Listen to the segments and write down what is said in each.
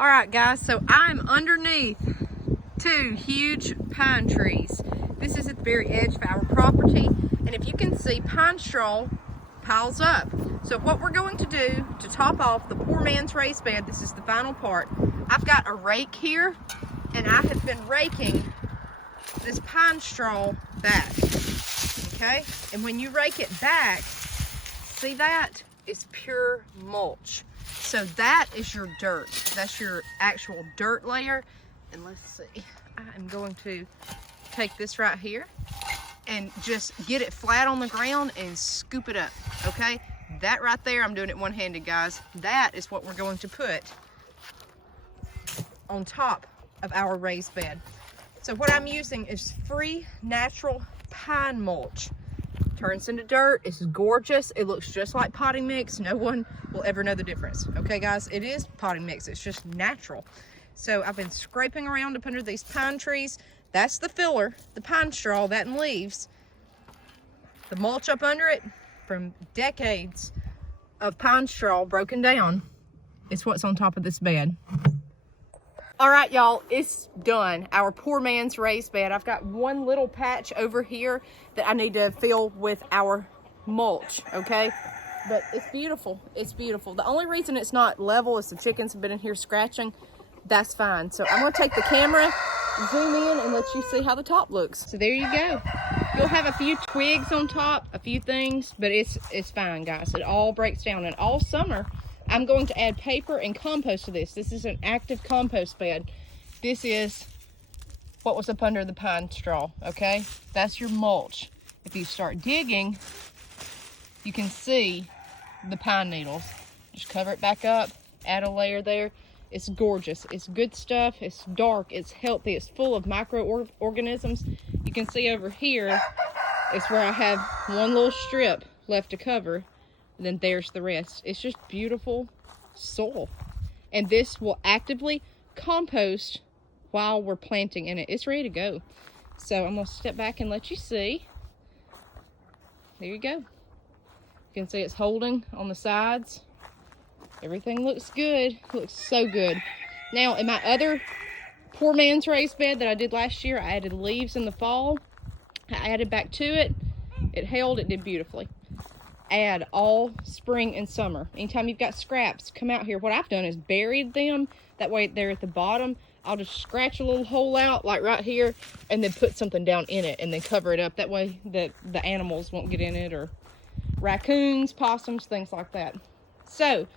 All right, guys, so I'm underneath two huge pine trees. This is at the very edge of our property, and if you can see, pine straw piles up. So what we're going to do to top off the poor man's raised bed, this is the final part, I've got a rake here, and I have been raking this pine straw back, okay? And when you rake it back, see that? It's pure mulch. So that is your dirt. That's your actual dirt layer. And let's see, I am going to take this right here and just get it flat on the ground and scoop it up, okay? That right there, I'm doing it one-handed, guys. That is what we're going to put on top of our raised bed. So what I'm using is free natural pine mulch. Turns into dirt. It's gorgeous. It looks just like potting mix. No one will ever know the difference. Okay, guys, it is potting mix. It's just natural. So I've been scraping around up under these pine trees. That's the filler, the pine straw, that and leaves. The mulch up under it from decades of pine straw broken down is what's on top of this bed. All right, y'all, it's done. Our poor man's raised bed. I've got one little patch over here that I need to fill with our mulch, okay? But it's beautiful. It's beautiful. The only reason it's not level is the chickens have been in here scratching. That's fine. So I'm gonna take the camera, zoom in, and let you see how the top looks. So there you go. You'll have a few twigs on top, a few things, but it's fine, guys. It all breaks down. And all summer, I'm going to add paper and compost to this. This is an active compost bed. This is what was up under the pine straw, okay? That's your mulch. If you start digging, you can see the pine needles. Just cover it back up, add a layer there. It's gorgeous. It's good stuff. It's dark. It's healthy. It's full of microorganisms. You can see over here is where I have one little strip left to cover. And then there's the rest. It's just beautiful soil. And this will actively compost while we're planting in it. It's ready to go. So I'm gonna step back and let you see. There you go. You can see it's holding on the sides. Everything looks good. Looks so good. Now, in my other poor man's raised bed that I did last year, I added leaves in the fall. I added back to it. It held, it did beautifully. Add all spring and summer. Anytime you've got scraps, come out here. What I've done is buried them. That way they're at the bottom. I'll just scratch a little hole out like right here and then put something down in it and then cover it up. That way the animals won't get in it, or raccoons, possums, things like that. So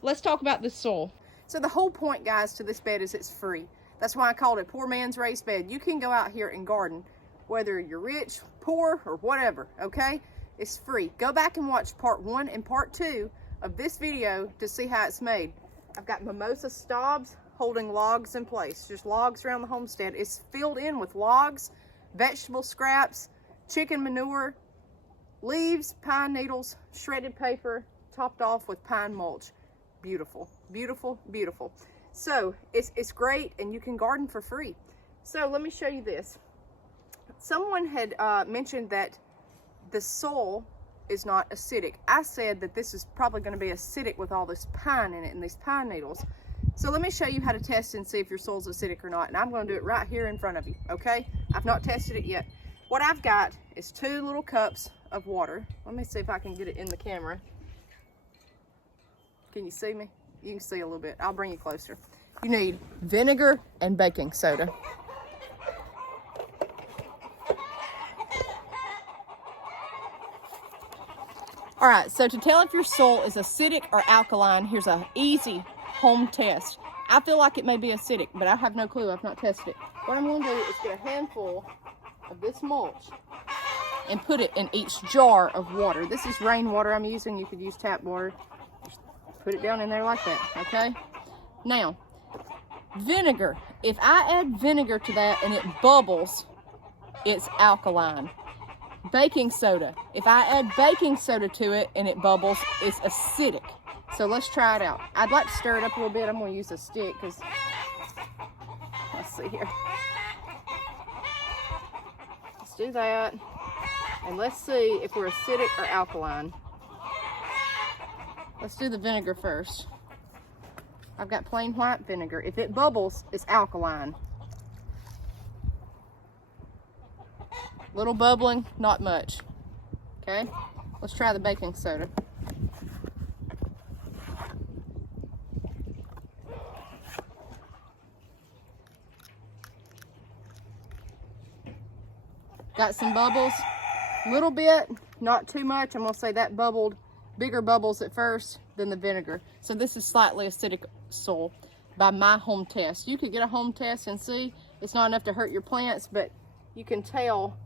let's talk about this soil. So the whole point, guys, to this bed is it's free. That's why I called it poor man's raised bed. You can go out here and garden, whether you're rich, poor, or whatever, okay? It's free. Go back and watch part 1 and part 2 of this video to see how it's made. I've got mimosa stobs holding logs in place, just logs around the homestead. It's filled in with logs, vegetable scraps, chicken manure, leaves, pine needles, shredded paper, topped off with pine mulch. Beautiful, beautiful, beautiful. So it's great, and you can garden for free. So let me show you this. Someone had mentioned that the soil is not acidic. I said that this is probably going to be acidic with all this pine in it and these pine needles. So let me show you how to test and see if your soil's acidic or not. And I'm going to do it right here in front of you, okay? I've not tested it yet. What I've got is 2 little cups of water. Let me see if I can get it in the camera. Can you see me? You can see a little bit. I'll bring you closer. You need vinegar and baking soda. All right, so to tell if your soil is acidic or alkaline, here's an easy home test. I feel like it may be acidic, but I have no clue. I've not tested it. What I'm going to do is get a handful of this mulch and put it in each jar of water. This is rainwater I'm using. You could use tap water. Just put it down in there like that, okay? Now, vinegar. If I add vinegar to that and it bubbles, it's alkaline. Baking soda. If I add baking soda to it and it bubbles, it's acidic. So let's try it out. I'd like to stir it up a little bit. I'm going to use a stick because, let's see here. Let's do that. And let's see if we're acidic or alkaline. Let's do the vinegar first. I've got plain white vinegar. If it bubbles, it's alkaline. Little bubbling, not much. Okay, let's try the baking soda. Got some bubbles, a little bit, not too much. I'm gonna say that bubbled, bigger bubbles at first than the vinegar. So this is slightly acidic soil by my home test. You could get a home test and see. It's not enough to hurt your plants, but you can tell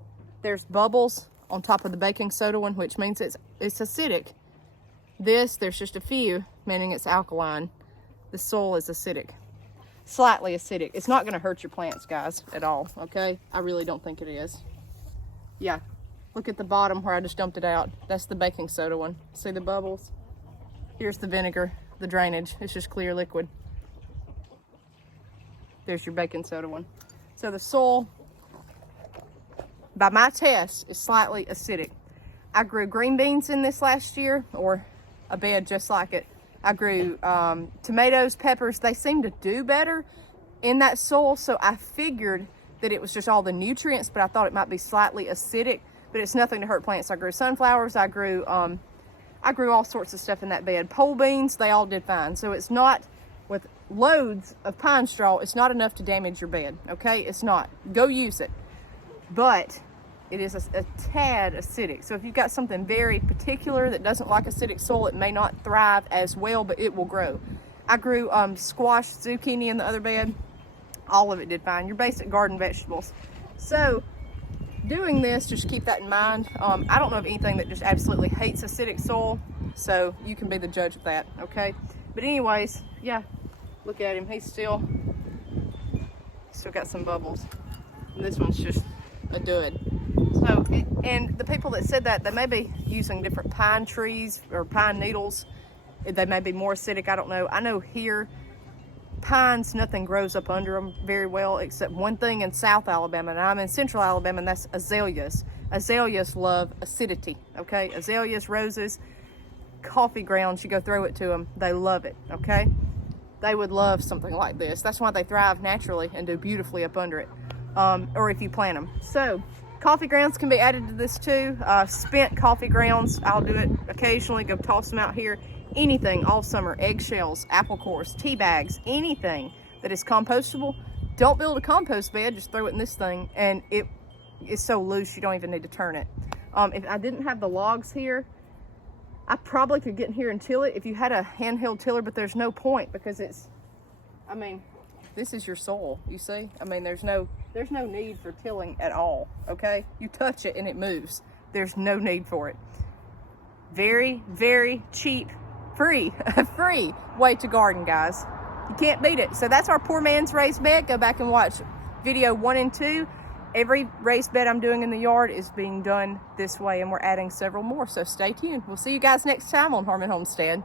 there's bubbles on top of the baking soda one, which means it's acidic. There's just a few, meaning it's alkaline. The soil is acidic, slightly acidic. It's not gonna hurt your plants, guys, at all, okay? I really don't think it is. Yeah, look at the bottom where I just dumped it out. That's the baking soda one. See the bubbles? Here's the vinegar, the drainage. It's just clear liquid. There's your baking soda one. So the soil, by my test, is slightly acidic. I grew green beans in this last year, or a bed just like it. I grew tomatoes, peppers. They seem to do better in that soil, so I figured that it was just all the nutrients, but I thought it might be slightly acidic, but it's nothing to hurt plants. I grew sunflowers, I grew all sorts of stuff in that bed. Pole beans, they all did fine. So it's not, with loads of pine straw, it's not enough to damage your bed, okay? It's not. Go use it. But it is a tad acidic. So if you've got something very particular that doesn't like acidic soil, it may not thrive as well, but it will grow. I grew squash, zucchini in the other bed. All of it did fine. Your basic garden vegetables. So doing this, just keep that in mind. I don't know of anything that just absolutely hates acidic soil, so you can be the judge of that, okay? But anyways, yeah, look at him. He's still got some bubbles. And this one's just a dud. So, and the people that said that, they may be using different pine trees or pine needles. They may be more acidic, I don't know. I know here, pines, nothing grows up under them very well, except one thing in South Alabama, and I'm in Central Alabama, and that's azaleas. Azaleas love acidity, okay? Azaleas, roses, coffee grounds, you go throw it to them, they love it, okay? They would love something like this. That's why they thrive naturally and do beautifully up under it, or if you plant them. So, coffee grounds can be added to this too. Spent coffee grounds, I'll do it occasionally, go toss them out here. Anything all summer, eggshells, apple cores, tea bags, anything that is compostable. Don't build a compost bed, just throw it in this thing, and it is so loose you don't even need to turn it. If I didn't have the logs here, I probably could get in here and till it if you had a handheld tiller, but there's no point because it's, I mean, this is your soil, you see? I mean, there's no need for tilling at all, okay? You touch it and it moves. There's no need for it. Very, very cheap, free way to garden, guys. You can't beat it. So that's our poor man's raised bed. Go back and watch video 1 and 2. Every raised bed I'm doing in the yard is being done this way, and we're adding several more. So stay tuned. We'll see you guys next time on Homestead.